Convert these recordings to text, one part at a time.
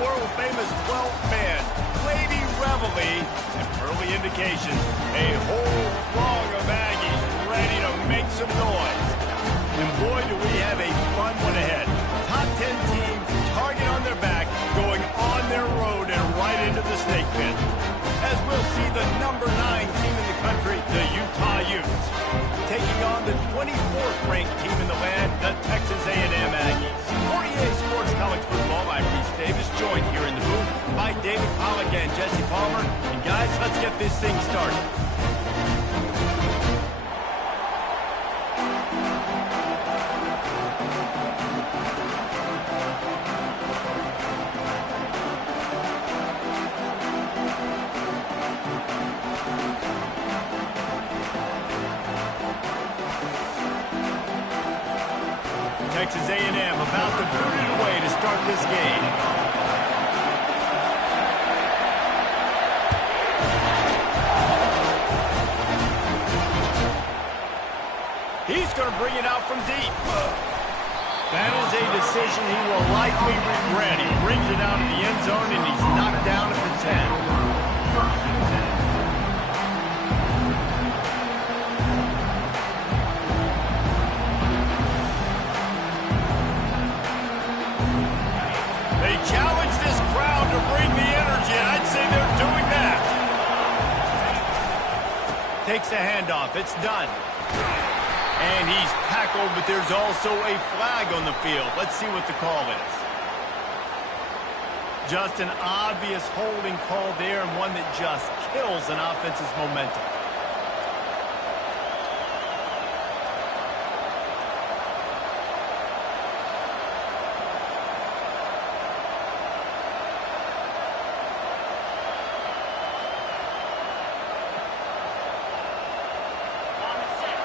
world-famous 12th man, Lady Reveille, and early indications, a whole throng of Aggies ready to make some noise. And boy, do we have a fun one ahead. Top 10 teams, target on their back, going on their road and right into the snake pit. As we'll see the number 9 team in the country, the Utah Utes, taking on the 24th ranked team in the land, the Texas A&M Aggies. For EA Sports College Football, I'm Reese Davis, joined here in the booth by David Pollack and Jesse Palmer. And guys, let's get this thing started. Texas A&M about to put it away to start this game. He's going to bring it out from deep. That is a decision he will likely regret. He brings it out of the end zone and he's knocked down at the 10. Challenge this crowd to bring the energy, and I'd say they're doing that. Takes the handoff. It's done. And he's tackled, but there's also a flag on the field. Let's see what the call is. Just an obvious holding call there, and one that just kills an offense's momentum.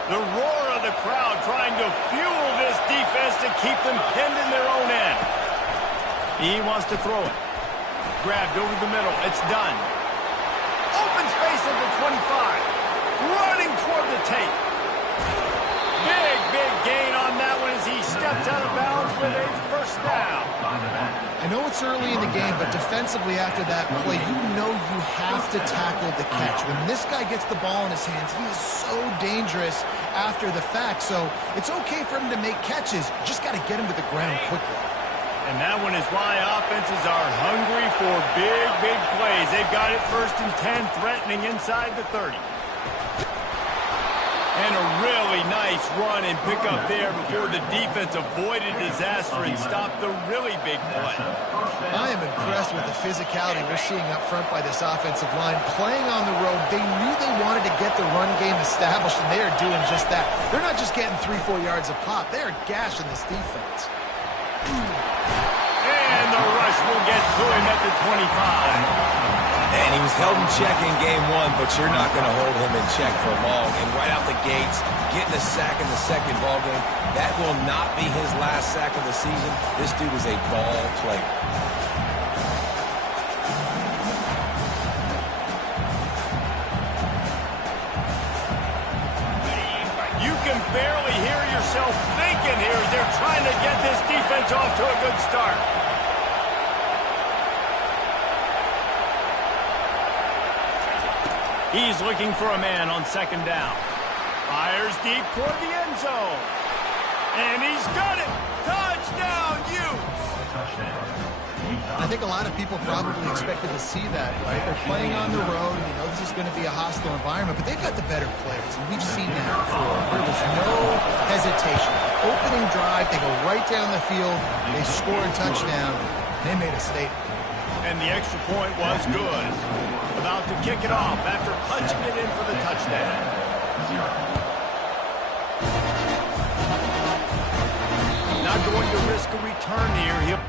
The roar of the crowd trying to fuel this defense to keep them pinned in their own end. He wants to throw it. Grabbed over the middle. It's done. Open space at the 25. Running toward the tape. Big gain on that one as he steps out of bounds with a first down. I know it's early in the game, but defensively after that play, you know you have to tackle the catch. When this guy gets the ball in his hands, he is so dangerous after the fact. So it's okay for him to make catches. You just got to get him to the ground quickly. And that one is why offenses are hungry for big plays. They've got it 1st and 10, threatening inside the 30. And a really nice run and pick up there before the defense avoided disaster and stopped the really big play. I am impressed with the physicality we're seeing up front by this offensive line. Playing on the road, they knew they wanted to get the run game established, and they are doing just that. They're not just getting 3-4 yards a pop. They are gashing this defense. And the rush will get to him at the 25. And he was held in check in game 1, but you're not going to hold him in check for long. And right out the gates, getting a sack in the second ball game, that will not be his last sack of the season. This dude is a ball player. You can barely hear yourself thinking here as they're trying to get this defense off to a good start. He's looking for a man on 2nd down. Fires deep toward the end zone. And he's got it. Touchdown, Utes. I think a lot of people probably expected to see that, right? They're playing on the road, and you know this is going to be a hostile environment, but they've got the better players, and we've seen that before. There was no hesitation. Opening drive, they go right down the field, they score a touchdown, they made a statement. And the extra point was good. About to kick it off after punching it in for the touchdown. Not going to risk a return here.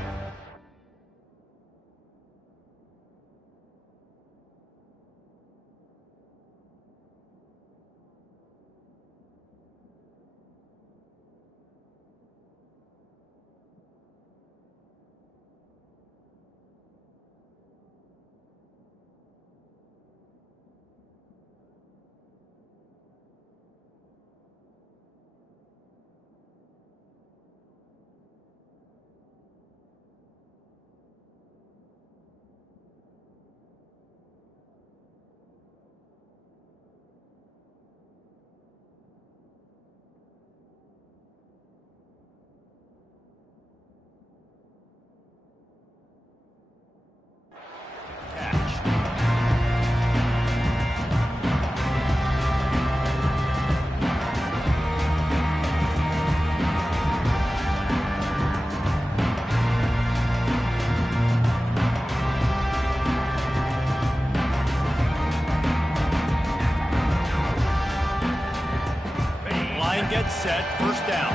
down.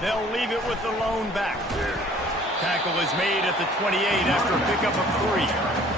They'll leave it with the lone back. Tackle is made at the 28 after a pickup of 3.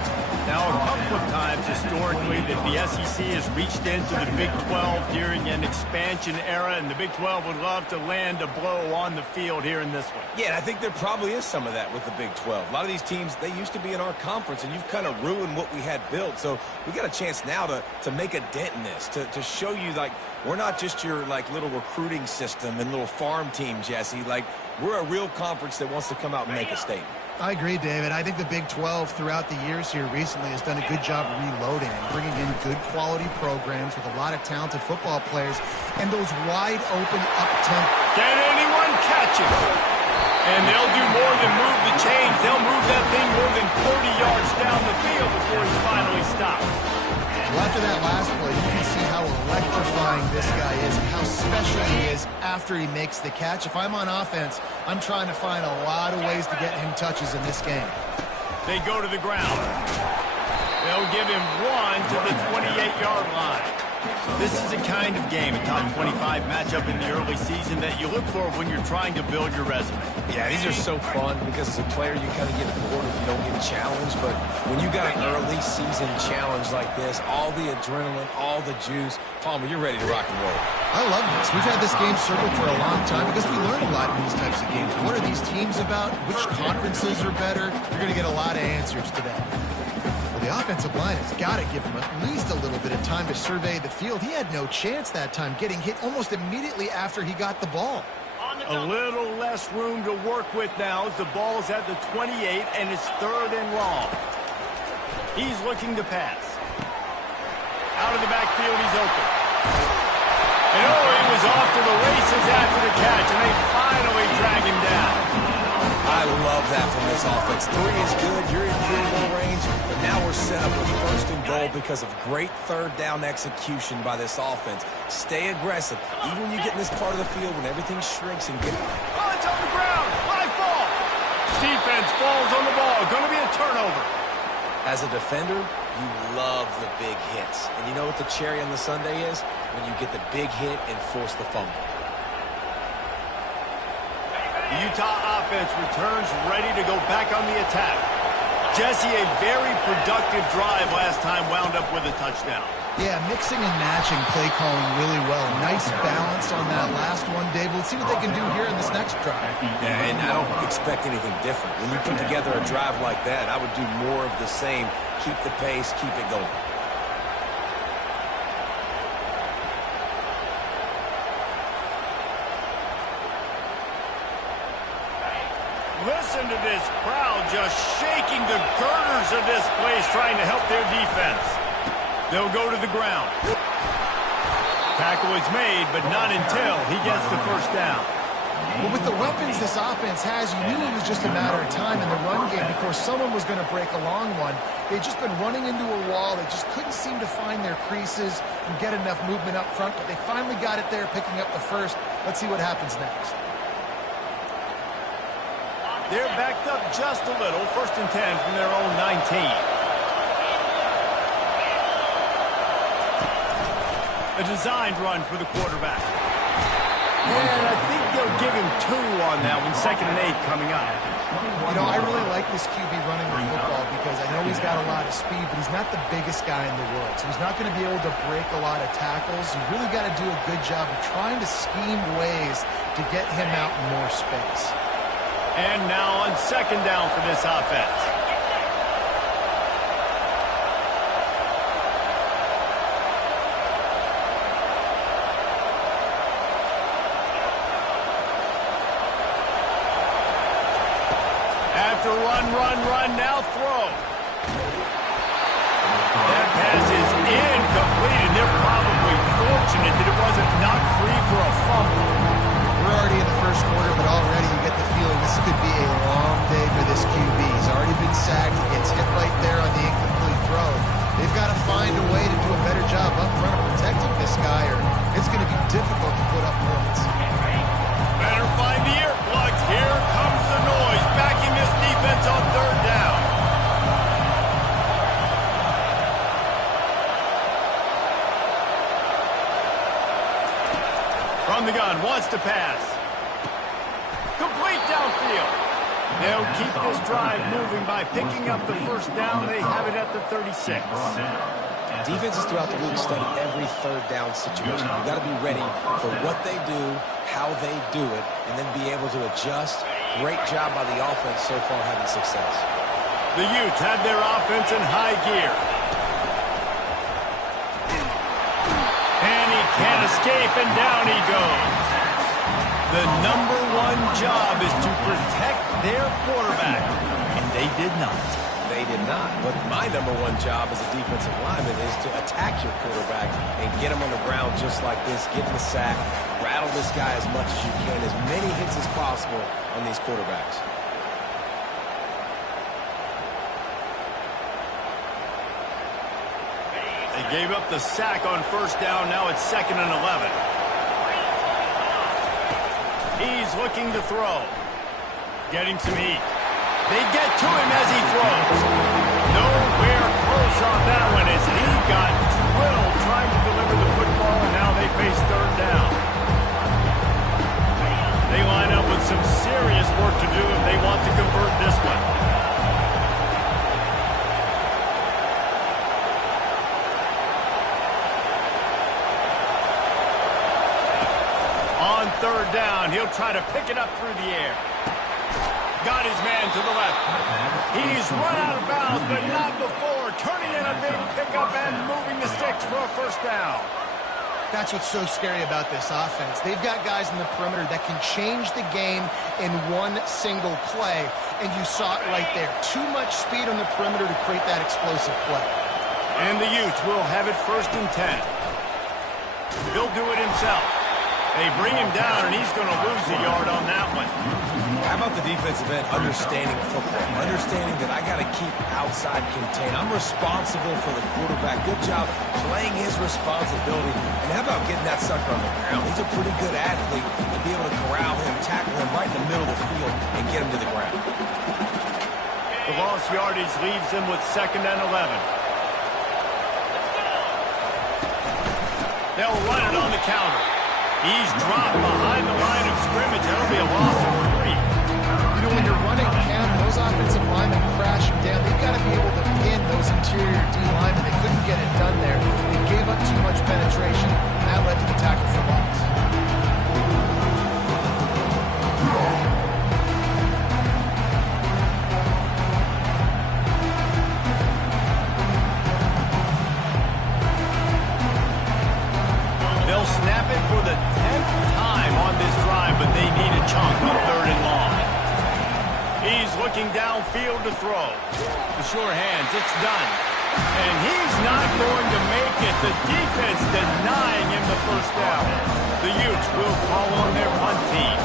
Now, a couple of times historically that the SEC has reached into the Big 12 during an expansion era, and the Big 12 would love to land a blow on the field here in this one. Yeah, and I think there probably is some of that with the Big 12. A lot of these teams, they used to be in our conference, and you've kind of ruined what we had built. So we got a chance now to make a dent in this, to show you, like, we're not just your, like, little recruiting system and little farm team, Jesse. Like, we're a real conference that wants to come out and make a statement. I agree, David. I think the Big 12 throughout the years here recently has done a good job reloading and bringing in good quality programs with a lot of talented football players and those wide open up-tempo. Can anyone catch it? And they'll do more than move the chains. They'll move that thing more than 30 yards down the field before he's finally stopped. Well, after that last play, you can see how electrifying this guy is and how special he is after he makes the catch. If I'm on offense, I'm trying to find a lot of ways to get him touches in this game. They go to the ground. They'll give him 1 to the 28-yard line. This is the kind of game, a top 25 matchup in the early season, that you look for when you're trying to build your resume. Yeah, these are so fun because as a player you kind of get bored if you don't get challenged. But when you got an early season challenge like this, all the adrenaline, all the juice, Palmer, you're ready to rock and roll. I love this. We've had this game circled for a long time because we learn a lot in these types of games. What are these teams about? Which conferences are better? You're going to get a lot of answers to that. Well, the offensive line has got to give him at least a little bit of time to survey the field. He had no chance that time, getting hit almost immediately after he got the ball. A little less room to work with now as the ball's at the 28 and it's 3rd and long. He's looking to pass. Out of the backfield, he's open. And he was off to the races after the catch, and they finally drag him down. I love that from this offense. 3 is good. You're in field goal range, but now we're set up with 1st and goal because of great 3rd down execution by this offense. Stay aggressive. Even when you get in this part of the field, when everything shrinks and get... Oh, it's on the ground. Live ball. Defense falls on the ball. Going to be a turnover. As a defender, you love the big hits. And you know what the cherry on the sundae is? When you get the big hit and force the fumble. The Utah offense returns ready to go back on the attack. Jesse, a very productive drive last time, wound up with a touchdown. Yeah, mixing and matching play calling really well. Nice balance on that last one, Dave. Let's see what they can do here in this next drive. Yeah, and I don't expect anything different. When you put together a drive like that, I would do more of the same. Keep the pace, keep it going. Listen to this crowd just shaking the girders of this place, trying to help their defense. They'll go to the ground. Tackle is made, but not until he gets the 1st down. Well, with the weapons this offense has, you knew it was just a matter of time in the run game before someone was going to break a long one. They'd just been running into a wall. They just couldn't seem to find their creases and get enough movement up front, but they finally got it there, picking up the 1st. Let's see what happens next. They're backed up just a little. 1st and 10 from their own 19. A designed run for the quarterback. And I think they'll give him 2 on that one. 2nd and 8 coming up. You know, I really like this QB running the football because I know he's got a lot of speed, but he's not the biggest guy in the world. So he's not going to be able to break a lot of tackles. You really got to do a good job of trying to scheme ways to get him out in more space. And now on 2nd down for this offense. After run, now throw. That pass is incomplete, and they're probably fortunate that it wasn't knocked free for a fumble. We're already in the 1st quarter, but already you get the feeling this could be a long day for this QB. He's already been sacked. He gets hit right there on the incomplete throw. They've got to find a way to do a better job up front of protecting this guy, or it's going to be difficult to put up points. Better find the earplugs. Here comes the noise, backing this defense on 3rd down. to pass. Complete downfield. They'll keep this drive moving by picking up the first down. They have it at the 36. Defenses throughout the league study every third down situation. You got to be ready for what they do, how they do it, and then be able to adjust. Great job by the offense so far having success. The Utes have their offense in high gear. And he can't escape, and down he goes. The #1 job is to protect their quarterback, and they did not. They did not, but my #1 job as a defensive lineman is to attack your quarterback and get him on the ground just like this, get in the sack, rattle this guy as much as you can, as many hits as possible on these quarterbacks. They gave up the sack on first down. Now it's 2nd and 11. He's looking to throw. Getting some heat. They get to him as he throws. Nowhere close on that one as he got drilled trying to deliver the football, and now they face 3rd down. They line up with some serious work to do if they want to convert this one. On 3rd down, he'll try to pick it up through the air. Got his man to the left. He's run out of bounds, but not before. Turning in a big pickup and moving the sticks for a first down. That's what's so scary about this offense. They've got guys in the perimeter that can change the game in one single play, and you saw it right there. Too much speed on the perimeter to create that explosive play. And the Utes will have it 1st and 10. He'll do it himself. They bring him down, and he's going to lose a yard on that one. How about the defensive end understanding football, understanding that I got to keep outside contained. I'm responsible for the quarterback. Good job playing his responsibility. And how about getting that sucker on the ground? He's a pretty good athlete to be able to corral him, tackle him right in the middle of the field, and get him to the ground. The lost yardage leaves them with 2nd and 11. They'll run it on the counter. He's dropped behind the line of scrimmage. That'll be a loss of 3. You know, when you're running counter, those offensive linemen crashing down. They've got to be able to pin those interior D linemen. They couldn't get it done there. They gave up too much penetration, and that led to the tackle for loss. They'll snap it for the 10th time on this drive, but they need a chunk on 3rd and long. He's looking downfield to throw. The sure hands, it's done. And he's not going to make it. The defense denying him the first down. The Utes will call on their punt team.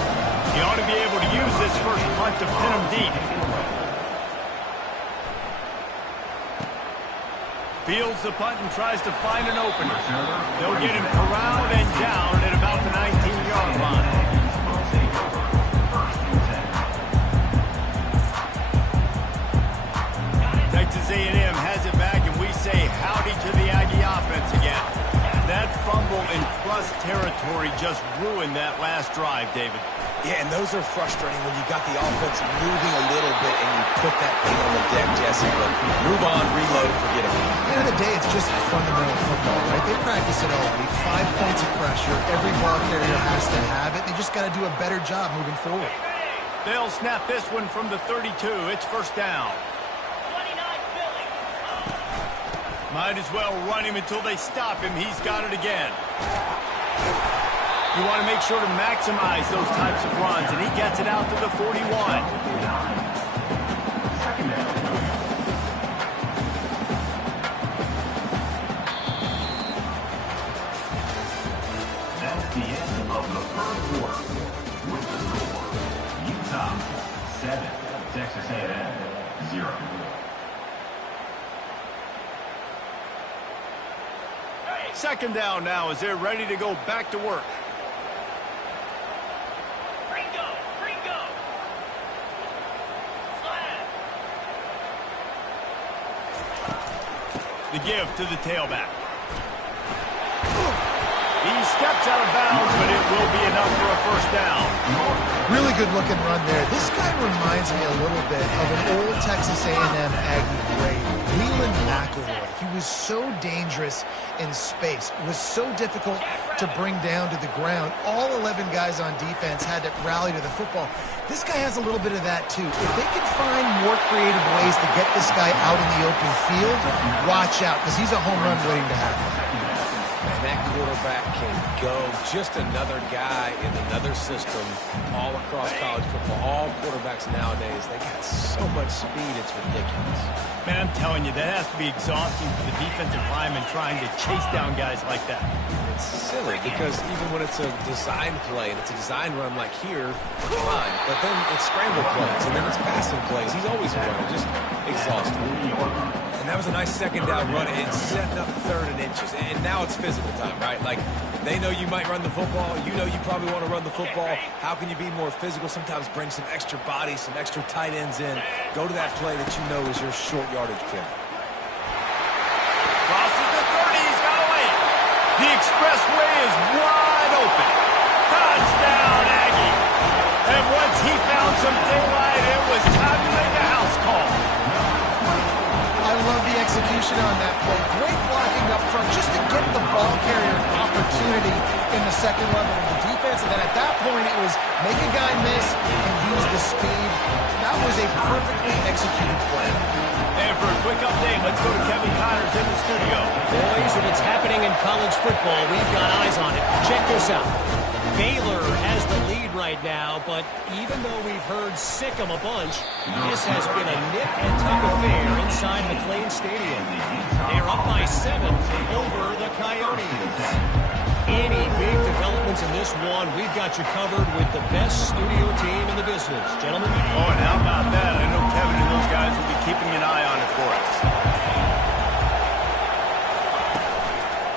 He ought to be able to use this first punt to pin him deep. Fields the punt and tries to find an opener. They'll get him corralled and down at about the 19-yard line. Texas A&M has it back, and we say howdy to the Aggie offense again. That fumble in plus territory just ruined that last drive, David. Yeah, and those are frustrating when you got the offense moving a little bit and you put that thing on the deck, Jesse. But move on, reload, forget it. At the end of the day, it's just fundamental football, right? They practice it all week. 5 points of pressure. Every ball carrier has to have it. They just got to do a better job moving forward. They'll snap this one from the 32. It's first down. Might as well run him until they stop him. He's got it again. You want to make sure to maximize those types of runs, and he gets it out to the 41. That's the end of the 1st quarter. With the score, Utah 7, Texas A&M 0. Second down now as they're ready to go back to work. The give to the tailback. He steps out of bounds, but it will be enough for a first down. Really good looking run there. This guy reminds me a little bit of an old Texas A&M Aggie great, Leland McElroy. He was so dangerous in space. It was so difficult to bring down to the ground. All 11 guys on defense had to rally to the football. This guy has a little bit of that too. If they can find more creative ways to get this guy out in the open field, watch out, because he's a home run waiting to happen. And that quarterback can go. Just another guy in another system all across college football. All quarterbacks nowadays, they got so much speed, it's ridiculous. Man, I'm telling you, that has to be exhausting for the defensive lineman trying to chase down guys like that. It's silly because even when it's a design play and it's a design run like here, fine. But then it's scramble plays and then it's passing plays. He's always running, just exhausting. And that was a nice second down run. It's setting up 3rd and inches. And now it's physical time, right? Like, they know you might run the football. You know you probably want to run the football. How can you be more physical? Sometimes bring some extra bodies, some extra tight ends in. Go to that play that you know is your short yardage play. Crosses the 30. He's got away. The expressway is wide open. Touchdown, Aggie. And once he found some daylight, it was time to make a house call. I love the execution on that play. Great blocking up front just to get the ball carrier an opportunity in the second level of the defense. And then at that point, it was make a guy miss and use the speed. That was a perfectly executed play. And for a quick update, let's go to Kevin Connors in the studio. Boys, if it's happening in college football, we've got eyes on it. Check this out. Baylor has the lead right now, but even though we've heard sick 'em a bunch, this has been a nip-and-tuck affair inside McLean Stadium. They're up by 7 over the Coyotes. Any big developments in this one, we've got you covered with the best studio team in the business. Gentlemen? Oh, and how about that? I know Kevin and those guys will be keeping an eye on it for us.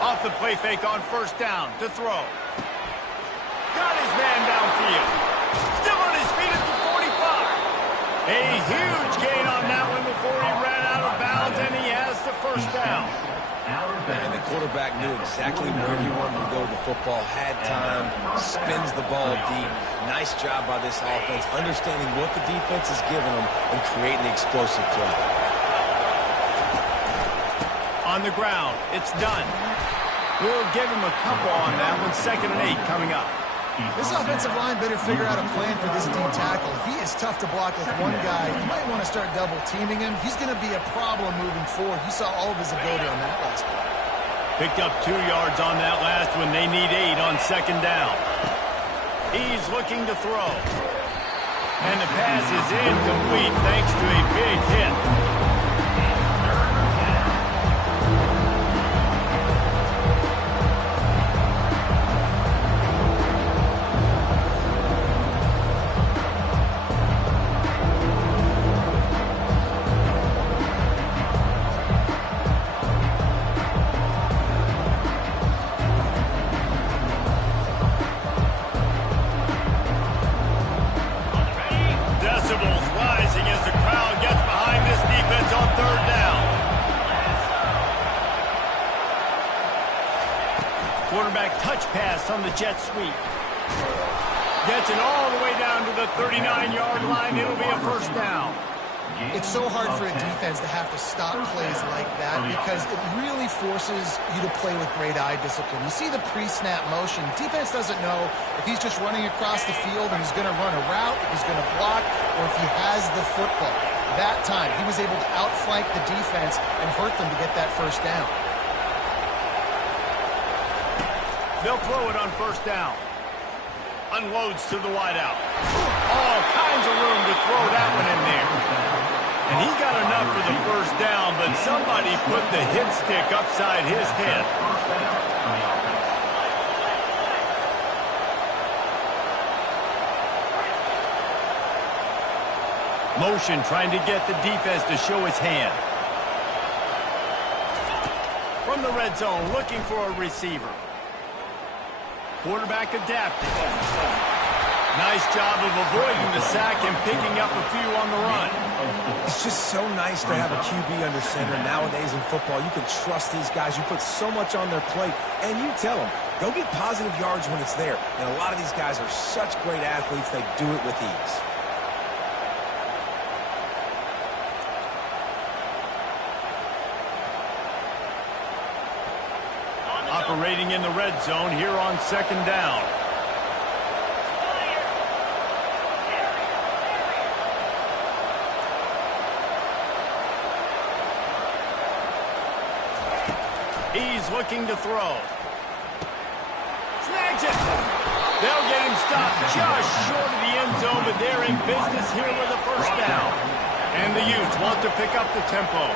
Off the play fake on first down to throw. Got his man downfield. Still on his feet at the 45. A huge gain on that one before he ran out of bounds, and he has the first down. And the quarterback knew exactly where he wanted to go with the football, had time, spins the ball deep. Nice job by this offense, understanding what the defense is giving them and creating the explosive play. On the ground, it's done. We'll give him a couple on that one. 2nd and 8 coming up. This offensive line better figure out a plan for this D tackle. If he is tough to block with one guy, you might want to start double-teaming him. He's going to be a problem moving forward. You saw all of his ability on that last play. Picked up 2 yards on that last one. They need 8 on 2nd down. He's looking to throw. And the pass is incomplete thanks to a big hit. On the jet sweep. Gets it all the way down to the 39-yard line. It'll be a first down. It's so hard for a defense to have to stop plays like that because it really forces you to play with great eye discipline. You see the pre-snap motion. Defense doesn't know if he's just running across the field and he's going to run a route, if he's going to block, or if he has the football. That time, he was able to outflank the defense and hurt them to get that first down. They'll throw it on first down. Unloads to the wideout. All kinds of room to throw that one in there. And he got enough for the first down, but somebody put the hit stick upside his head. Motion trying to get the defense to show his hand. From the red zone, looking for a receiver. Quarterback adapted. Nice job of avoiding the sack and picking up a few on the run. It's just so nice to have a QB under center. Nowadays in football, you can trust these guys. You put so much on their plate, and you tell them, go get positive yards when it's there. And a lot of these guys are such great athletes, they do it with ease. Operating in the red zone here on 2nd down. He's looking to throw. Snags it. They'll get him stopped just short of the end zone, but they're in business here with a first down. And the Utes want to pick up the tempo.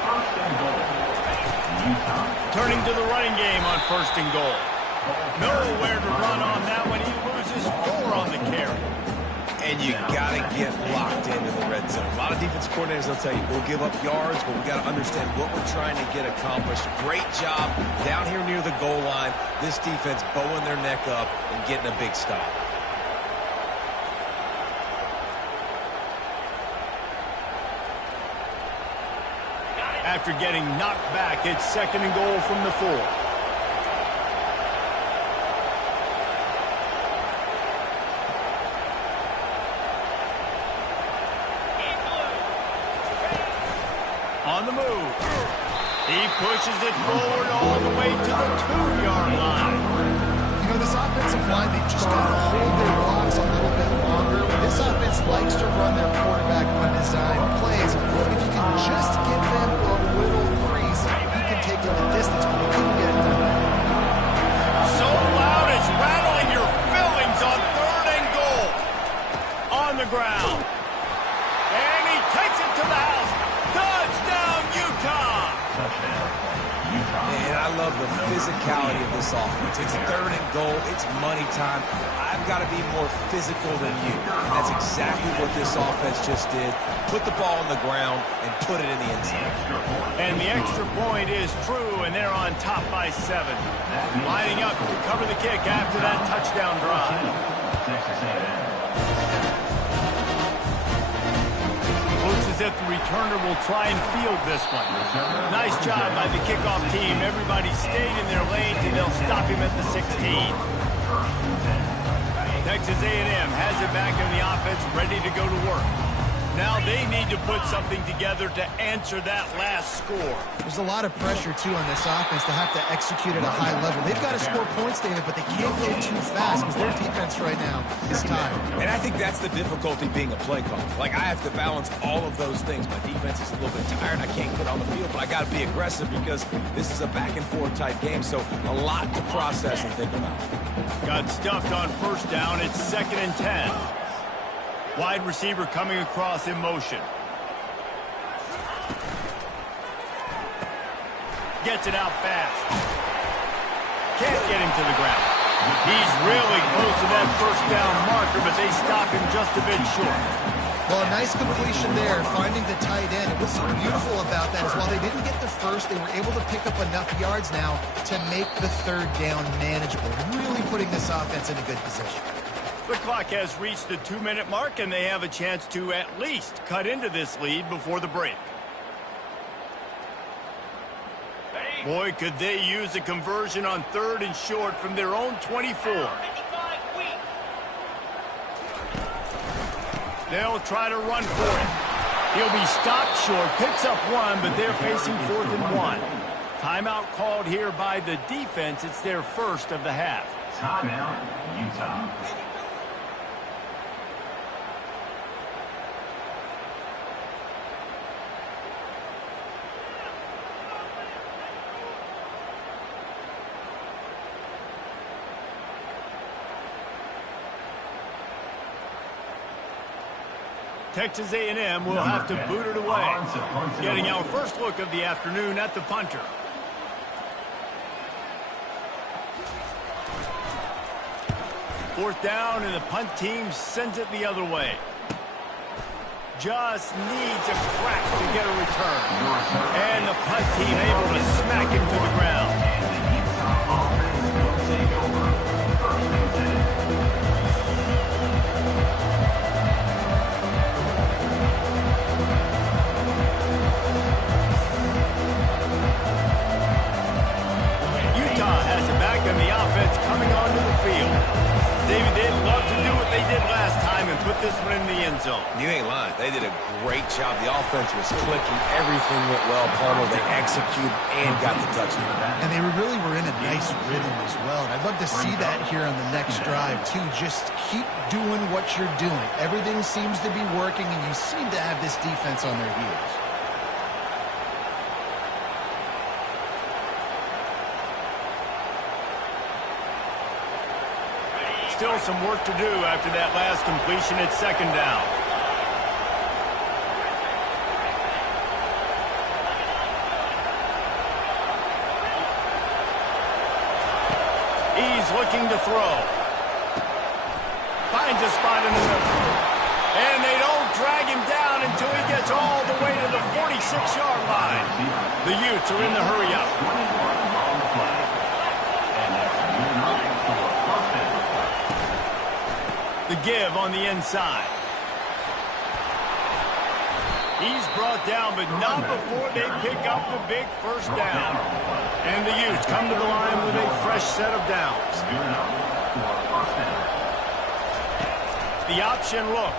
Turning to the running game on 1st and goal. Nowhere to run on that one. He loses 4 on the carry. And you got to get locked into the red zone. A lot of defense coordinators will tell you, we'll give up yards, but we got to understand what we're trying to get accomplished. Great job down here near the goal line. This defense bowing their neck up and getting a big stop. After getting knocked back, it's 2nd and goal from the 4. On the move. He pushes it forward all the way to the 2-yard line. You know, this offensive line, they just got to hold their blocks a little bit longer. This offense likes to run their quarterback undesigned plays. If you can just give them a little crease, you can take them the distance, but we couldn't get it done. So loud it's rattling your fillings on 3rd and goal. On the ground. And he takes it to the house. Touchdown, Utah! And I love the physicality of this offense. It's 3rd and goal. It's money time. I've got to be more physical than you. And that's exactly what this offense just did. Put the ball on the ground and put it in the end zone. And the extra point is true, and they're on top by 7. Lining up to cover the kick after that touchdown drive. Looks as if the returner will try and field this one. Nice job by the kickoff team. Everybody stayed in their lanes, and they'll stop him at the 16. Texas A&M has it back in the offense, ready to go to work. Now they need to put something together to answer that last score. There's a lot of pressure, too, on this offense to have to execute at a high level. They've got to score points, David, but they can't go too fast because their defense right now is tired. And I think that's the difficulty being a play caller. Like, I have to balance all of those things. My defense is a little bit tired. I can't get on the field, but I got to be aggressive because this is a back-and-forth type game, so a lot to process and think about. Got stuffed on 1st down. It's 2nd and 10. Wide receiver coming across in motion. Gets it out fast. Can't get him to the ground. He's really close to that 1st down marker, but they stop him just a bit short. Well, a nice completion there, finding the tight end. And what's so beautiful about that is while they didn't get the first, they were able to pick up enough yards now to make the 3rd down manageable, really putting this offense in a good position. The clock has reached the 2-minute mark, and they have a chance to at least cut into this lead before the break. Boy, could they use a conversion on 3rd and short from their own 24. They'll try to run for it. He'll be stopped short, picks up 1, but they're facing 4th and 1. Timeout called here by the defense. It's their first of the half. Timeout, Utah. Texas A&M will have to boot it away. Getting our first look of the afternoon at the punter. Fourth down, and the punt team sends it the other way. Just needs a crack to get a return. And the punt team able to smack him to the ground. zone. You ain't lying. They did a great job. The offense was clicking. Everything went well. Palmer, they executed and got the touchdown. And they really were in a nice rhythm as well. And I'd love to see that here on the next drive, too. Just keep doing what you're doing. Everything seems to be working, and you seem to have this defense on their heels. Still some work to do after that last completion at second down. He's looking to throw. Finds a spot in the middle. And they don't drag him down until he gets all the way to the 46-yard line. The Utes are in the hurry-up. The give on the inside. He's brought down, but not before they pick up the big first down. And the Utes come to the line with a fresh set of downs. The option look.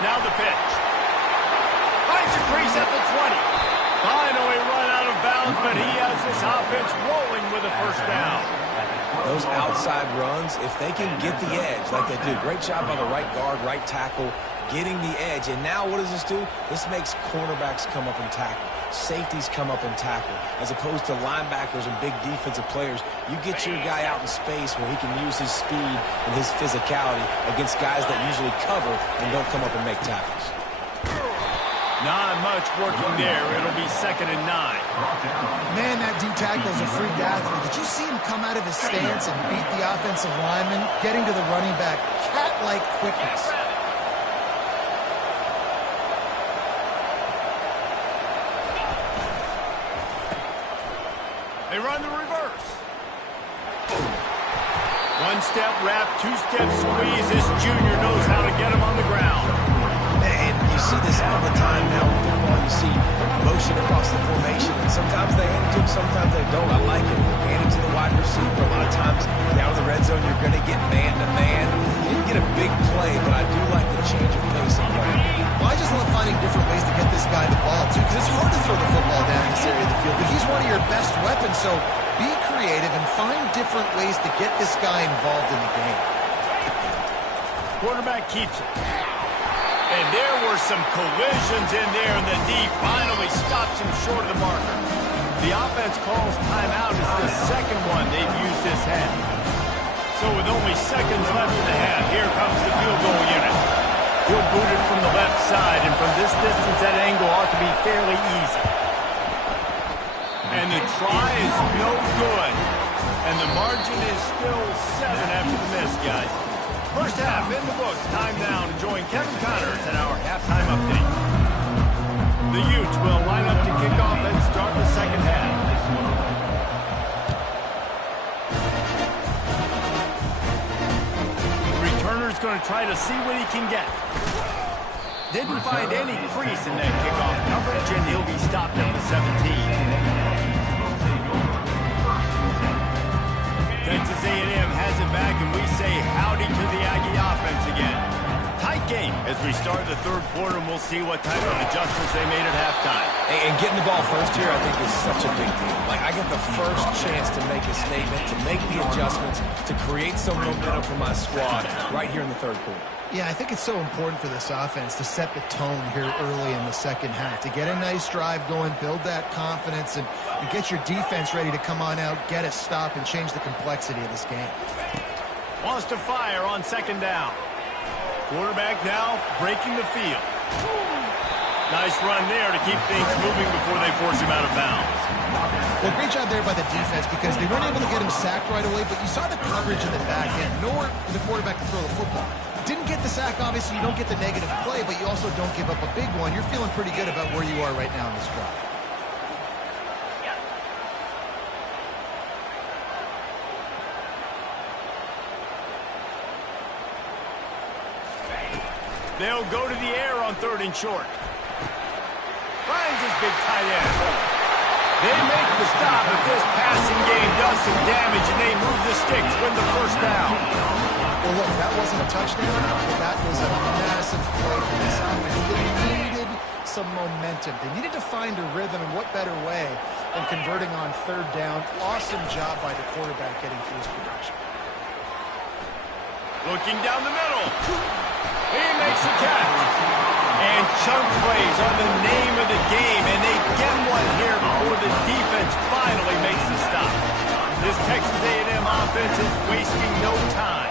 Now the pitch. Finds a crease at the 20. Finally run out of bounds, but he has this offense rolling with a first down. Those outside runs, if they can get the edge like they do, great job by the right guard, right tackle, getting the edge. And now what does this do? This makes cornerbacks come up and tackle. Safeties come up and tackle. As opposed to linebackers and big defensive players, you get your guy out in space where he can use his speed and his physicality against guys that usually cover and don't come up and make tackles. Not much working there. It'll be 2nd and 9. Man, that D-tackle's a freak athlete. Did you see him come out of his stance and beat the offensive lineman, getting to the running back? Cat-like quickness. They run the reverse. One-step wrap, two-step squeeze. This junior knows how to get him on the ground. And you see this all the time now in football. You see motion across the formation, and sometimes they hand it to him, sometimes they don't. I like it. Hand it to the wide receiver. A lot of times down in the red zone, you're going to get man-to-man. You didn't get a big play, but I do like the change of pace and play. Well, I just love finding different ways to get this guy the ball, too, because it's hard to throw the football down in this area of the field, but he's one of your best weapons, so be creative and find different ways to get this guy involved in the game. Quarterback keeps it. And there were some collisions in there, and the D finally stops him short of the marker. The offense calls timeout. It's the second one they've used this half. So with only seconds left in the half, here comes the field goal unit. He'll boot it from the left side, and from this distance, that angle ought to be fairly easy. And the try is no good. And the margin is still 7 after the miss, guys. First half in the books. Time now to join Kevin Connors in our halftime update. The Utes will line up to kick off and start the second half. The returner's going to try to see what he can get. Didn't find any crease in that kickoff coverage, and he'll be stopped at the 17. Texas A&M has it back, and we say howdy to the Aggie offense again. Tight game as we start the third quarter, and we'll see what type of adjustments they made at halftime. And getting the ball first here, I think, is such a big deal. Like, I get the first chance to make a statement, to make the adjustments, to create some momentum for my squad right here in the third quarter. Yeah, I think it's so important for this offense to set the tone here early in the second half, to get a nice drive going, build that confidence, and get your defense ready to come on out, get a stop, and change the complexity of this game. Wants to fire on second down. Quarterback now breaking the field. Nice run there to keep things moving before they force him out of bounds. Well, great job there by the defense because they weren't able to get him sacked right away, but you saw the coverage in the back end, nor the quarterback to throw the football. Didn't get the sack, obviously. You don't get the negative play, but you also don't give up a big one. You're feeling pretty good about where you are right now in this drive. They'll go to the air on 3rd and short. Finds his big tight end. They make the stop, but this passing game does some damage, and they move the sticks, win the first down. Well, look, that wasn't a touchdown, but that was a massive play for this offense. They needed some momentum. They needed to find a rhythm, and what better way than converting on third down. Awesome job by the quarterback getting through his progression. Looking down the middle. He makes the catch. And chunk plays are the name of the game, and they get one here before the defense finally makes the stop. This Texas A&M offense is wasting no time.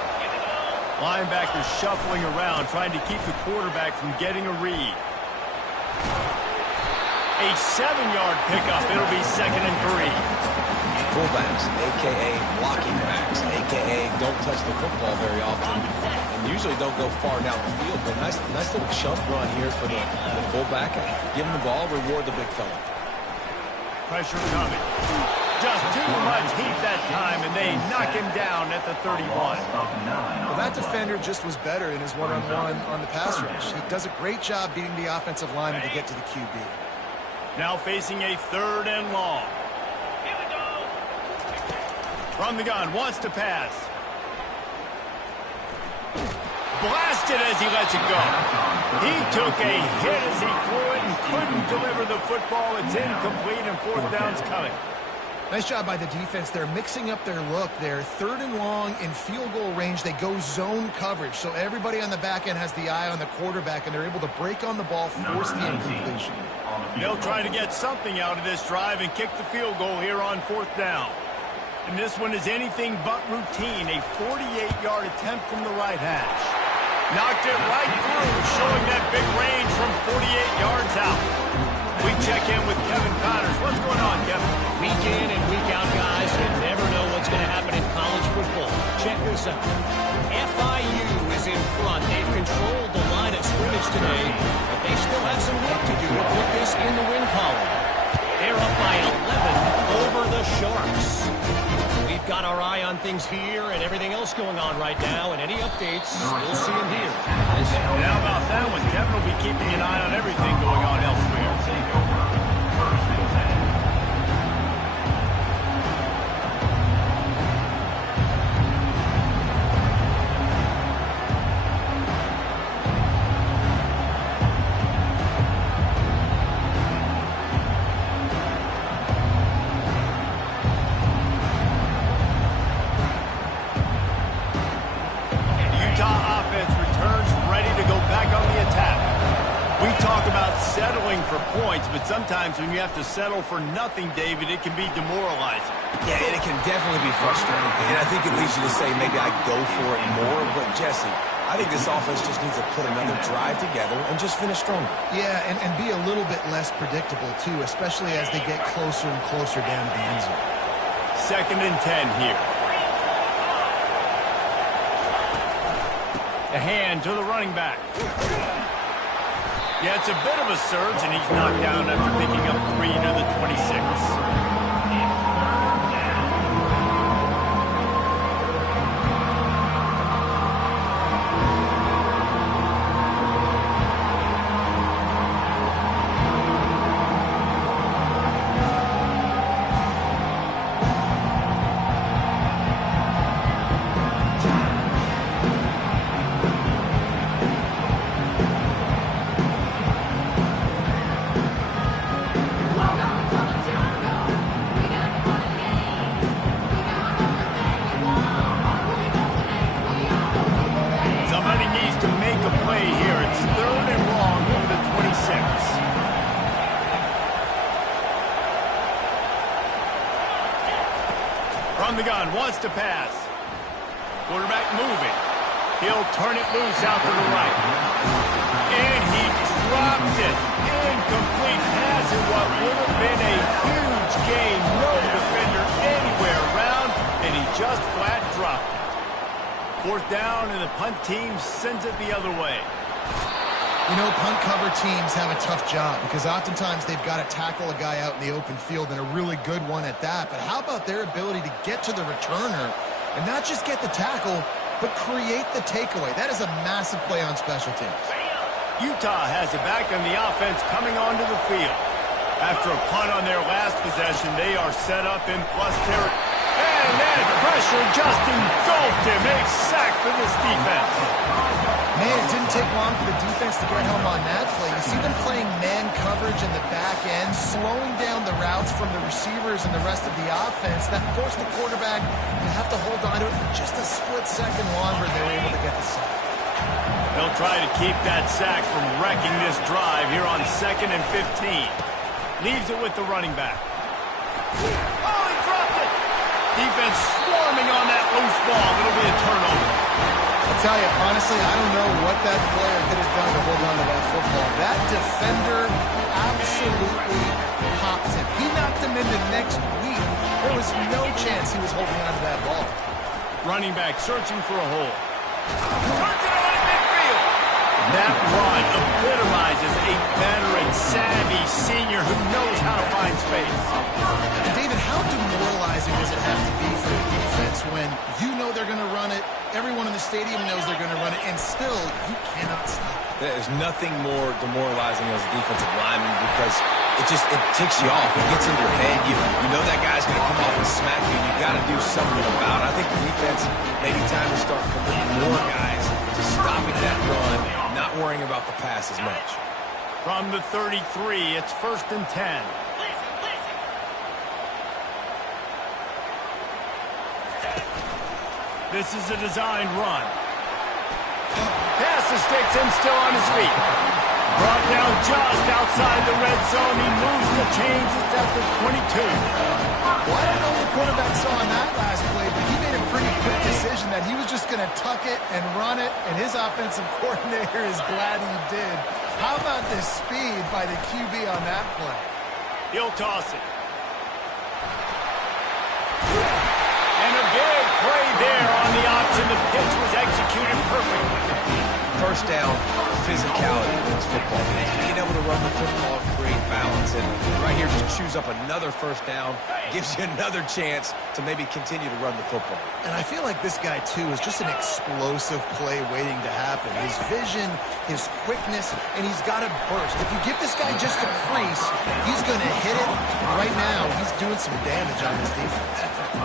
Linebackers shuffling around, trying to keep the quarterback from getting a read. A 7-yard pickup. It'll be 2nd and 3. Fullbacks, a.k.a. blocking backs, a.k.a. don't touch the football very often, and usually don't go far down the field. But nice little chump run here for the fullback. Give him the ball, reward the big fella. Pressure coming. Just too much heat that time, and they knock him down at the 31. Well, that defender just was better in his one-on-one on the pass rush. He does a great job beating the offensive lineman to get to the QB. Now facing a 3rd and long. From the gun, wants to pass. Blasted as he lets it go. He took a hit as he threw it and couldn't deliver the football. It's incomplete, and 4th down's coming. Nice job by the defense. They're mixing up their look. They're 3rd and long in field goal range. They go zone coverage, so everybody on the back end has the eye on the quarterback, and they're able to break on the ball, force the incompletion. They'll try to get something out of this drive and kick the field goal here on 4th down. And this one is anything but routine. A 48-yard attempt from the right hash. Knocked it right through, showing that big range from 48 yards out. We check in with Kevin Connors. What's going on, Kevin? Week in and week out, guys. You never know what's going to happen in college football. Check this out. FIU is in front. They've controlled the line of scrimmage today, but they still have some work to do to put this in the win column. They're up by 11 over the Sharks. We've got our eye on things here and everything else going on right now, and any updates, we'll see them here. And how about that one? Kevin will be keeping an eye on everything going on elsewhere. For points, but sometimes when you have to settle for nothing, David, it can be demoralizing. Yeah, and it can definitely be frustrating. And I think it leads you to say maybe I go for it more. But, Jesse, I think this offense just needs to put another drive together and just finish stronger. Yeah, and be a little bit less predictable, too, especially as they get closer and closer down to the end zone. 2nd and 10 here. The hand to the running back. Yeah, it's a bit of a surge, and he's knocked down after picking up 3 to the 26. From the gun, wants to pass. Quarterback moving. He'll turn it loose out to the right. And he drops it. Incomplete pass in what would have been a huge gain. No defender anywhere around, and he just flat dropped it. 4th down, and the punt team sends it the other way. You know, punt cover teams have a tough job because oftentimes they've got to tackle a guy out in the open field, and a really good one at that. But how about their ability to get to the returner and not just get the tackle, but create the takeaway? That is a massive play on special teams. Utah has it back, and the offense coming onto the field. After a punt on their last possession, they are set up in plus territory. And that pressure just engulfed him. A sack for this defense. Man, it didn't take long for the defense to get home on that play. You see them playing man coverage in the back end, slowing down the routes from the receivers and the rest of the offense. That forced the quarterback to have to hold on to it for just a split second longer. They were able to get the sack. They'll try to keep that sack from wrecking this drive here on 2nd and 15. Leaves it with the running back. Oh, he dropped it! Defense swarming on that loose ball. It'll be a turnover. I'll tell you, honestly, I don't know what that player could have done to hold on to that football. That defender absolutely popped him. He knocked him into next week. There was no chance he was holding on to that ball. Running back searching for a hole. Turns it on in midfield. That run epitomizes a veteran, savvy senior who knows how to find space. And David, how demoralizing does it have to be for the defense when you know they're going to run it, everyone in the stadium knows they're going to run it, and still you cannot stop it? There's nothing more demoralizing as a defensive lineman because it ticks you off. It gets in your head. You know that guy's going to come off and smack you, and you've got to do something about it. I think the defense, maybe time to start committing more guys to stopping that run, not worrying about the pass as much. From the 33, it's 1st and 10. This is a designed run. Pass the sticks and still on his feet. Brought down just outside the red zone. He moves the chains. It's at the 22. Well, I don't know what the quarterback saw on that last play, but he made a pretty quick decision that he was just going to tuck it and run it, and his offensive coordinator is glad he did. How about the speed by the QB on that play? He'll toss it. And a big play there on the option. The pitch was executed perfectly. First down, physicality wins football games. Being able to run the football, create balance, and right here just chews up another first down, gives you another chance to maybe continue to run the football. And I feel like this guy, too, is just an explosive play waiting to happen. His vision, his quickness, and he's got to burst. If you give this guy just a crease, he's going to hit it. Right now, he's doing some damage on this defense. You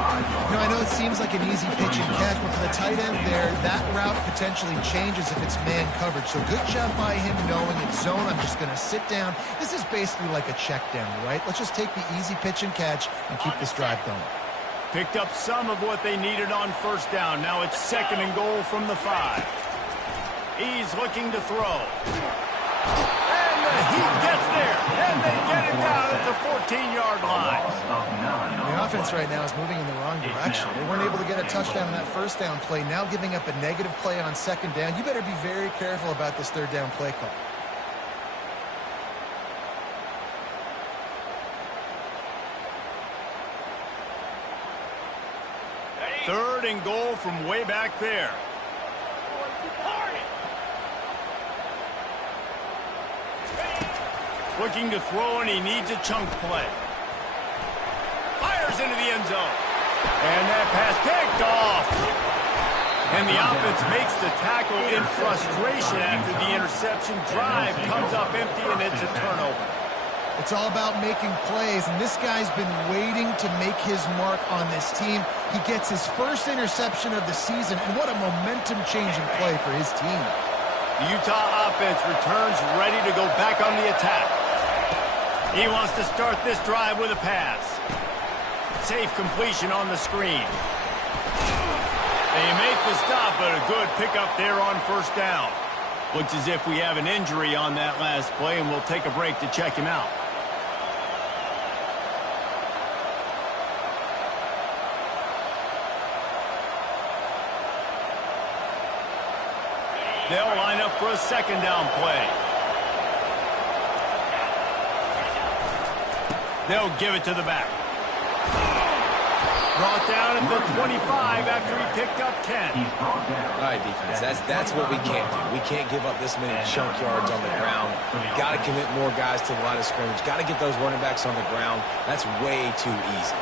know, I know it seems like an easy pitch and catch, but for the tight end there, that route potentially changes if it's man coverage. So good job by him knowing it's zone. I'm just going to sit down. This is basically like a check down, right? Let's just take the easy pitch and catch and keep this drive going. Picked up some of what they needed on first down. Now it's 2nd and goal from the 5. He's looking to throw. And he gets there. And they get him down at the 14-yard line. The offense right now is moving in the wrong direction. They weren't able to get a touchdown on that first down play. Now giving up a negative play on 2nd down. You better be very careful about this 3rd down play call. Third and goal from way back there. Looking to throw, and he needs a chunk play. Fires into the end zone. And that pass picked off. And the offense makes the tackle in frustration after the interception. Drive comes up empty, and it's a turnover. It's all about making plays, and this guy's been waiting to make his mark on this team. He gets his first interception of the season, and what a momentum-changing play for his team. The Utah offense returns ready to go back on the attack. He wants to start this drive with a pass. Safe completion on the screen. They make the stop, but a good pickup there on first down. Looks as if we have an injury on that last play, and we'll take a break to check him out. They'll line up for a 2nd down play. They'll give it to the back. Brought down at the 25 after he picked up 10. All right, defense, that's what we can't do. We can't give up this many chunk yards on the ground. Got to commit more guys to the line of scrimmage. Got to get those running backs on the ground. That's way too easy.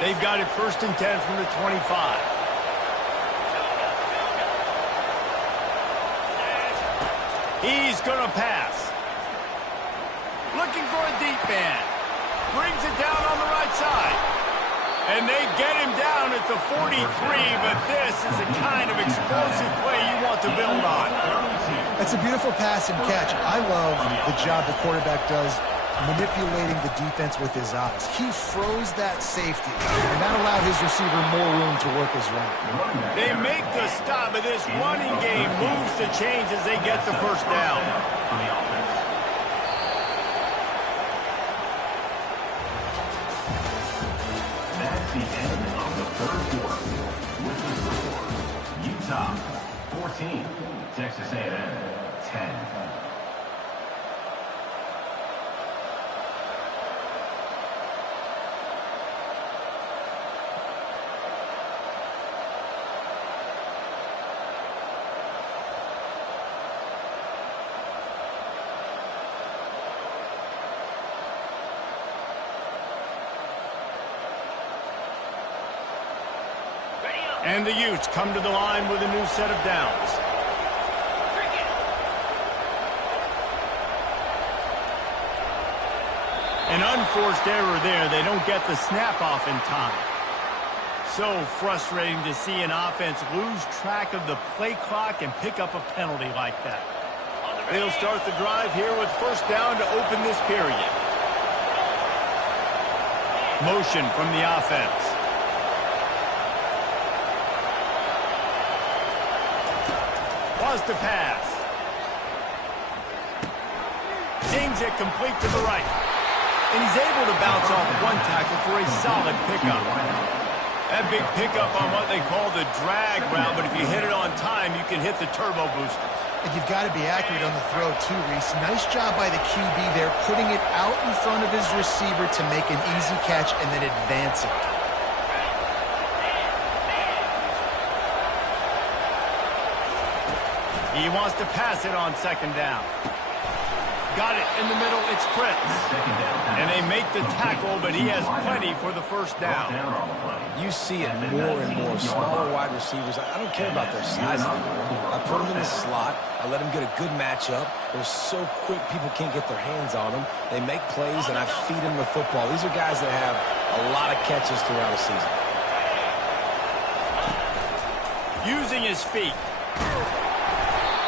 They've got it 1st and 10 from the 25. He's going to pass. Looking for a deep man. Brings it down on the right side. And they get him down at the 43, but this is the kind of explosive play you want to build on. That's a beautiful pass and catch. I love the job the quarterback does manipulating the defense with his eyes. He froze that safety, and that allowed his receiver more room to work his route. They make the stop, but this running game moves the chains as they get the first down. That's the end of the third quarter. With the score, Utah 14, Texas A&M 10. And the Utes come to the line with a new set of downs. An unforced error there. They don't get the snap off in time. So frustrating to see an offense lose track of the play clock and pick up a penalty like that. They'll start the drive here with 1st down to open this period. Motion from the offense. Was to pass. Zings it complete to the right. And he's able to bounce off one tackle for a solid pickup. That big pickup on what they call the drag route, but if you hit it on time, you can hit the turbo boosters. And you've got to be accurate on the throw too, Reese. Nice job by the QB there, putting it out in front of his receiver to make an easy catch and then advance it. He wants to pass it on 2nd down. Got it in the middle. It's Prince. And they make the tackle, but he has plenty for the 1st down. You see it more and more. Smaller wide receivers, I don't care about their size anymore. I put them in the slot. I let them get a good matchup. They're so quick, people can't get their hands on them. They make plays, and I feed them the football. These are guys that have a lot of catches throughout a season. Using his feet.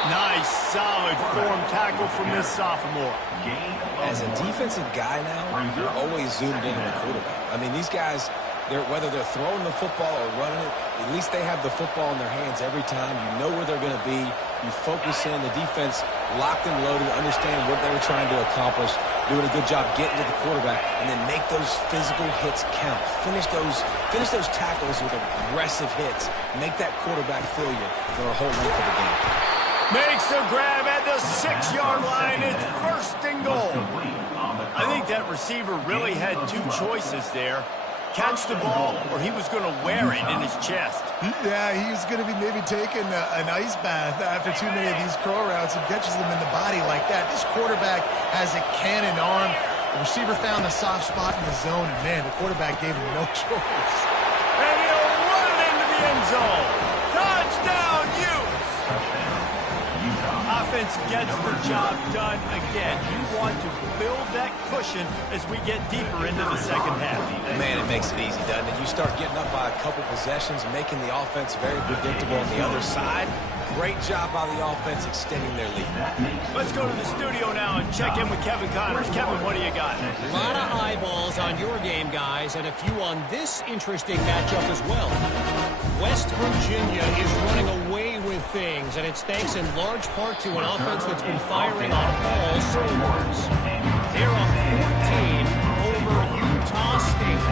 Nice, solid form tackle from this sophomore. As a defensive guy now, you're always zoomed in on the quarterback. I mean, these guys, whether they're throwing the football or running it, at least they have the football in their hands every time. You know where they're going to be. You focus in. The defense locked and loaded, understand what they were trying to accomplish, doing a good job getting to the quarterback, and then make those physical hits count. Finish those tackles with aggressive hits. Make that quarterback feel you for a whole length of the game. Makes the grab at the 6-yard line. It's 1st and goal. I think that receiver really had 2 choices there. Catch the ball, or he was going to wear it in his chest. Yeah, he was going to be maybe taking an ice bath after too many of these curl routes and catches them in the body like that. This quarterback has a cannon arm. The receiver found a soft spot in the zone, and man, the quarterback gave him no choice. And he'll run it into the end zone. Touchdown, Utes! Offense gets the job done again. You want to build that cushion as we get deeper into the 2nd half. Man, it makes it easy, doesn't it? You start getting up by a couple possessions, making the offense very predictable on the other side. Great job by the offense extending their lead. Let's go to the studio now and check in with Kevin Connors. Kevin, what do you got? A lot of eyeballs on your game, guys, and a few on this interesting matchup as well. West Virginia is running away with things, and it's thanks in large part to an offense that's been firing on all cylinders. They're up 14 over Utah State.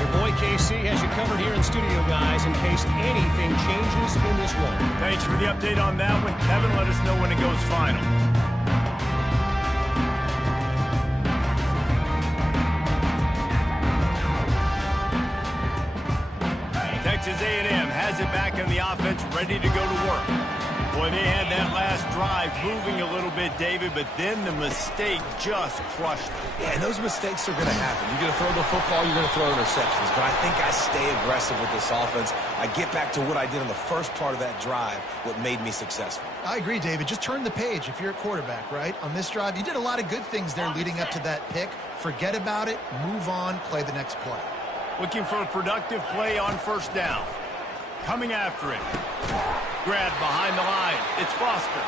Your boy KC has you covered here in studio, guys, in case anything changes in this one. Thanks for the update on that one. Kevin, let us know when it goes final. Texas A&M has it back in the offense, ready to go to work. Boy, they had that last drive moving a little bit, David, but then the mistake just crushed them. Yeah, and those mistakes are going to happen. You're going to throw the football, you're going to throw interceptions. But I think I stay aggressive with this offense. I get back to what I did on the first part of that drive, what made me successful. I agree, David. Just turn the page if you're a quarterback, right? On this drive, you did a lot of good things there leading up to that pick. Forget about it, move on, play the next play. Looking for a productive play on first down. Coming after it. Grab behind the line. It's Foster.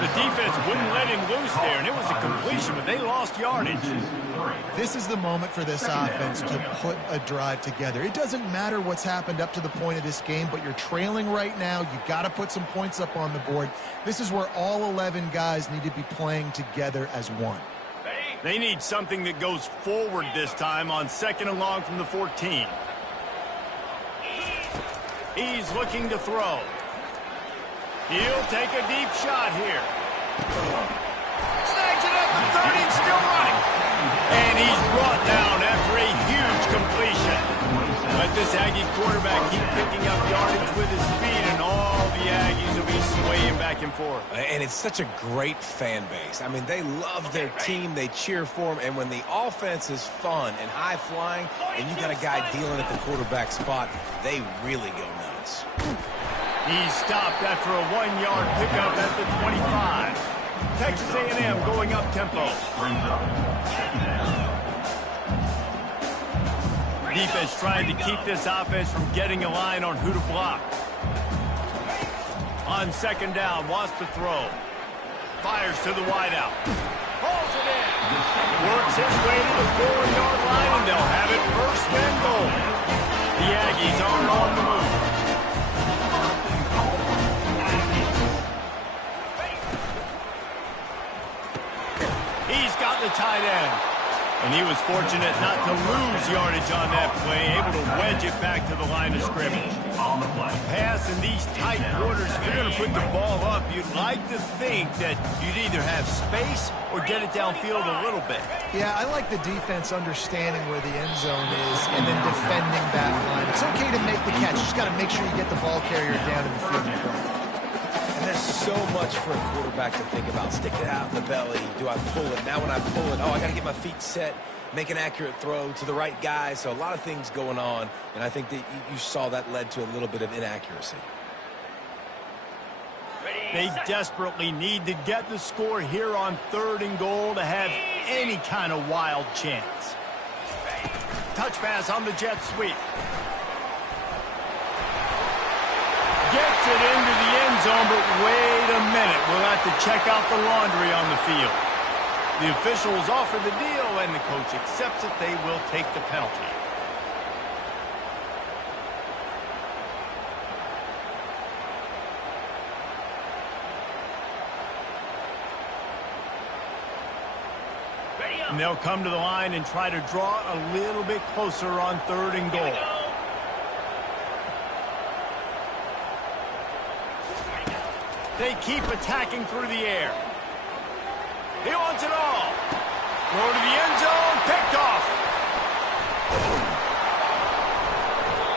The defense wouldn't let him loose there, and it was a completion, but they lost yardage. This is the moment for this offense to put a drive together. It doesn't matter what's happened up to the point of this game, but you're trailing right now. You got to put some points up on the board. This is where all 11 guys need to be playing together as one. They need something that goes forward this time on 2nd and long from the 14. He's looking to throw. He'll take a deep shot here. Snags it at the 30, still running. And he's brought down after a huge completion. Let this Aggie quarterback keep picking up yardage with his feet, and all the Aggies will be swaying back and forth. And it's such a great fan base. I mean, they love their team. They cheer for them. And when the offense is fun and high-flying, and you got a guy dealing at the quarterback spot, they really go nuts. He's stopped after a 1-yard pickup at the 25. Texas A&M going up tempo. Defense trying to keep this offense from getting a line on who to block. On 2nd down, wants to throw. Fires to the wideout. Pulls it in. Works his way to the 4-yard line, and they'll have it 1st and goal. The Aggies are on the move. He's got the tight end. And he was fortunate not to lose yardage on that play, able to wedge it back to the line of scrimmage. Pass in these tight quarters, if you're going to put the ball up, you'd like to think that you'd either have space or get it downfield a little bit. Yeah, I like the defense understanding where the end zone is and then defending that line. It's okay to make the catch. You just got to make sure you get the ball carrier down in the field. And there's so much for a quarterback to think about. Stick it out in the belly. Do I pull it? Now when I pull it, I got to get my feet set, make an accurate throw to the right guy. So a lot of things going on, and I think that you saw that led to a little bit of inaccuracy. They desperately need to get the score here on 3rd and goal to have any kind of wild chance. Touch pass on the jet sweep. Gets it into the end zone, but wait a minute. We'll have to check out the laundry on the field. The officials offer the deal, and the coach accepts it. They will take the penalty. And they'll come to the line and try to draw a little bit closer on 3rd and goal. They keep attacking through the air. He wants it all. Throw to the end zone, picked off.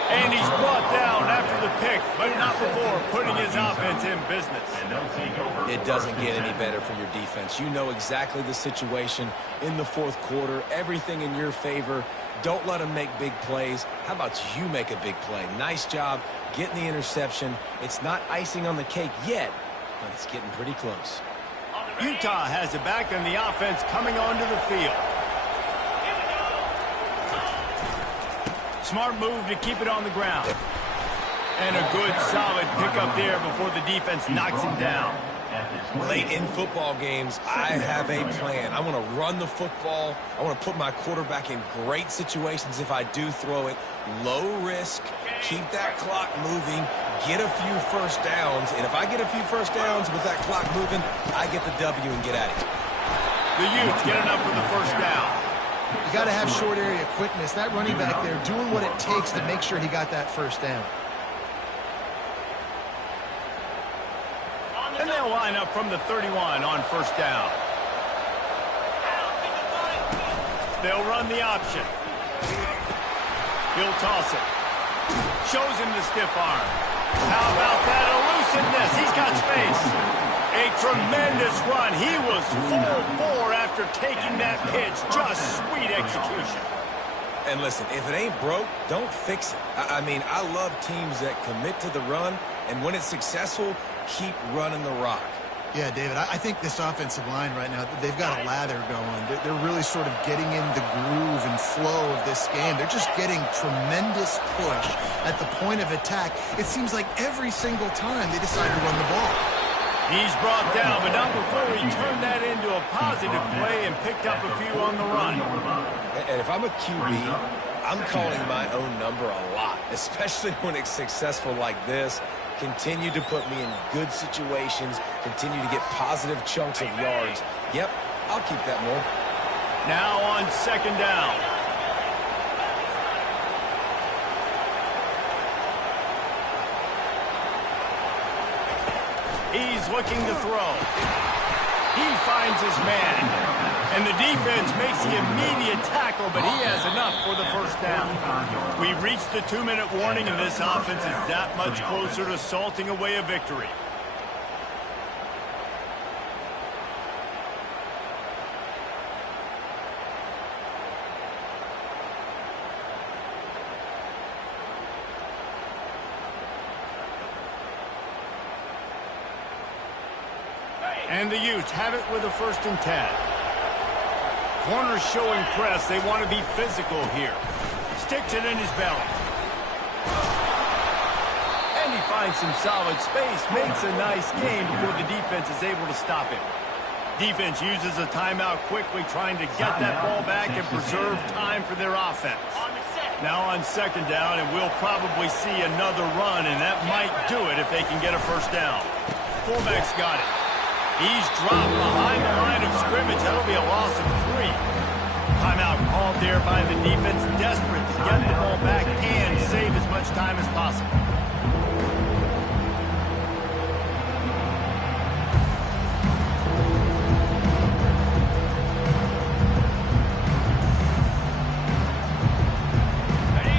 And he's brought down after the pick, but not before putting his offense in business. It doesn't get any better for your defense. You know exactly the situation in the 4th quarter, everything in your favor. Don't let them make big plays. How about you make a big play? Nice job getting the interception. It's not icing on the cake yet, but it's getting pretty close. Utah has it back on the offense coming onto the field. Smart move to keep it on the ground. And a good, solid pickup there before the defense knocks him down. Late in football games, I have a plan. I want to run the football. I want to put my quarterback in great situations if I do throw it. Low risk, keep that clock moving, get a few first downs. And if I get a few first downs with that clock moving, I get the W and get at it. The Utes get enough for the first down. You got to have short area quickness. That running back there doing what it takes to make sure he got that first down. And they'll line up from the 31 on first down. They'll run the option. He'll toss it. Shows him the stiff arm. How about that elusiveness? He's got space. A tremendous run. He was full bore after taking that pitch. Just sweet execution. And listen, if it ain't broke, don't fix it. I mean, I love teams that commit to the run, and when it's successful, keep running the rock. Yeah, David, I think this offensive line right now, they've got a lather going. They're really sort of getting in the groove and flow of this game. They're just getting tremendous push at the point of attack. It seems like every single time they decide to run the ball. He's brought down, but not before he turned that into a positive play and picked up a few on the run. And if I'm a QB, I'm calling my own number a lot, especially when it's successful like this. Continue to put me in good situations, continue to get positive chunks of yards. Yep, I'll keep that more. Now on second down. He's looking to throw. He finds his man. And the defense makes the immediate tackle, but he has enough for the first down. We've reached the 2-minute warning, and this offense is that much closer to salting away a victory. And the Utes have it with a 1st and 10. Corners showing press. They want to be physical here. Sticks it in his belly. And he finds some solid space. Makes a nice game before the defense is able to stop him. Defense uses a timeout quickly, trying to get that ball back and preserve time for their offense. Now on second down, and we'll probably see another run, and that might do it if they can get a first down. Fullback's got it. He's dropped behind the line of scrimmage. That'll be a loss of 3. Timeout called there by the defense, desperate to get the ball back and save as much time as possible.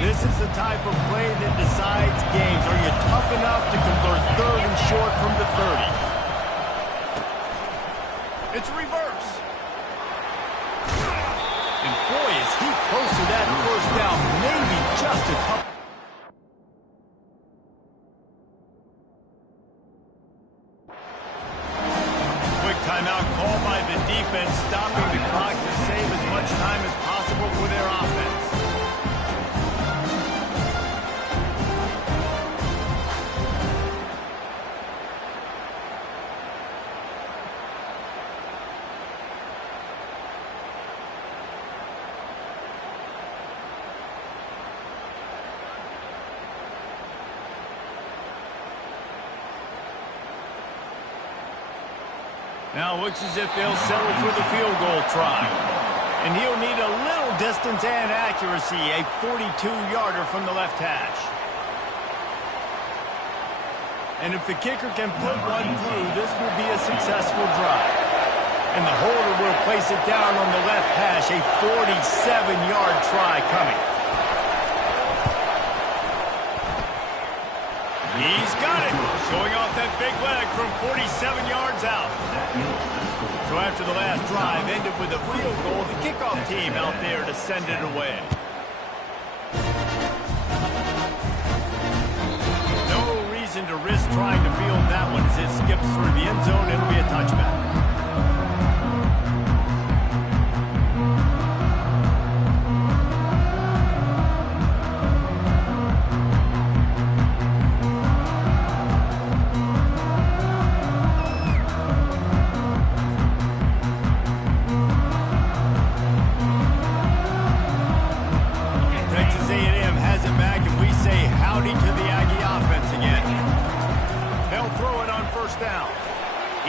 This is the type of play that decides games. Are you tough enough to convert 3rd and short from the 30? It's a reverse. And boy, is he close to that first down. Maybe just a couple. Quick timeout called by the defense, stopping the clock to save as much time as possible for their offense. Now looks as if they'll settle for the field goal try. And he'll need a little distance and accuracy, a 42-yarder from the left hash. And if the kicker can put one through, this will be a successful drive. And the holder will place it down on the left hash, a 47-yard try coming. He's got it, showing off that big leg from 47 yards out. So after the last drive ended with a field goal, the kickoff team out there to send it away. No reason to risk trying to field that one as it skips through the end zone. It'll be a touchback.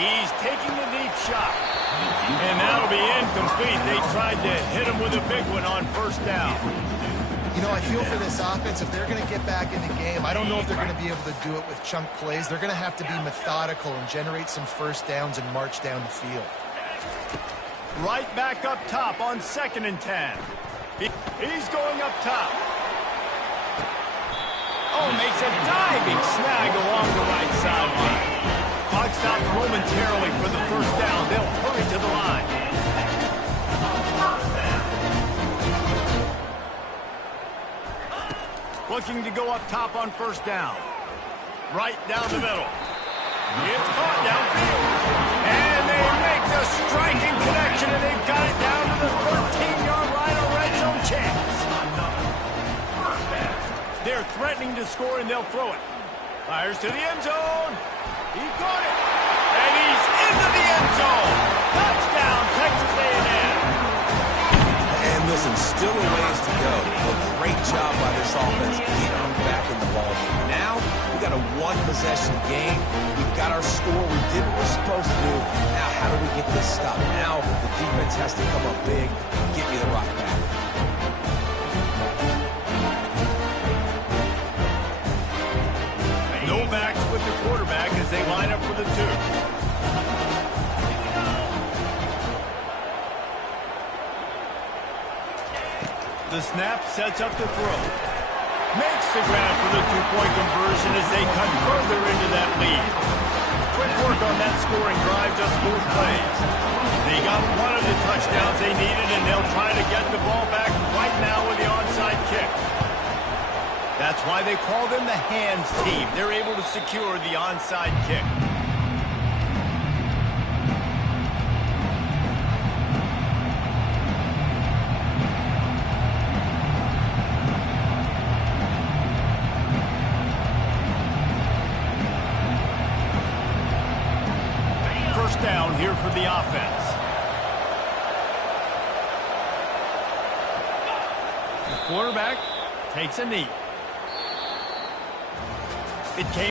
He's taking the deep shot. And that'll be incomplete. They tried to hit him with a big one on 1st down. You know, I feel for this offense, if they're going to get back in the game, I don't know if they're going to be able to do it with chunk plays. They're going to have to be methodical and generate some first downs and march down the field. Right back up top on 2nd and 10. He's going up top. Oh, makes a diving snag along the right sideline. Clock stops momentarily for the first down. They'll hurry to the line. Looking to go up top on first down. Right down the middle. It's caught downfield. And they make the striking connection, and they've got it down to the 13-yard line, a red zone chance. They're threatening to score, and they'll throw it. Fires to the end zone. He caught it. And he's into the end zone. Touchdown, Texas A&M. And listen, still a ways to go. A great job by this offense getting back in the ball. Now, we got a one-possession game. We've got our score. We did what we're supposed to do. Now, how do we get this stopped? Now, the defense has to come up big and get me the rock back. No backs with the quarterback as they line up for the two. The snap sets up the throw. Makes the grab for the two-point conversion as they cut further into that lead. Quick work on that scoring drive, just 4 plays. They got one of the touchdowns they needed, and they'll try to get the ball back right now with the onside kick. That's why they call them the hands team. They're able to secure the onside kick. First down here for the offense. The quarterback takes a knee. It came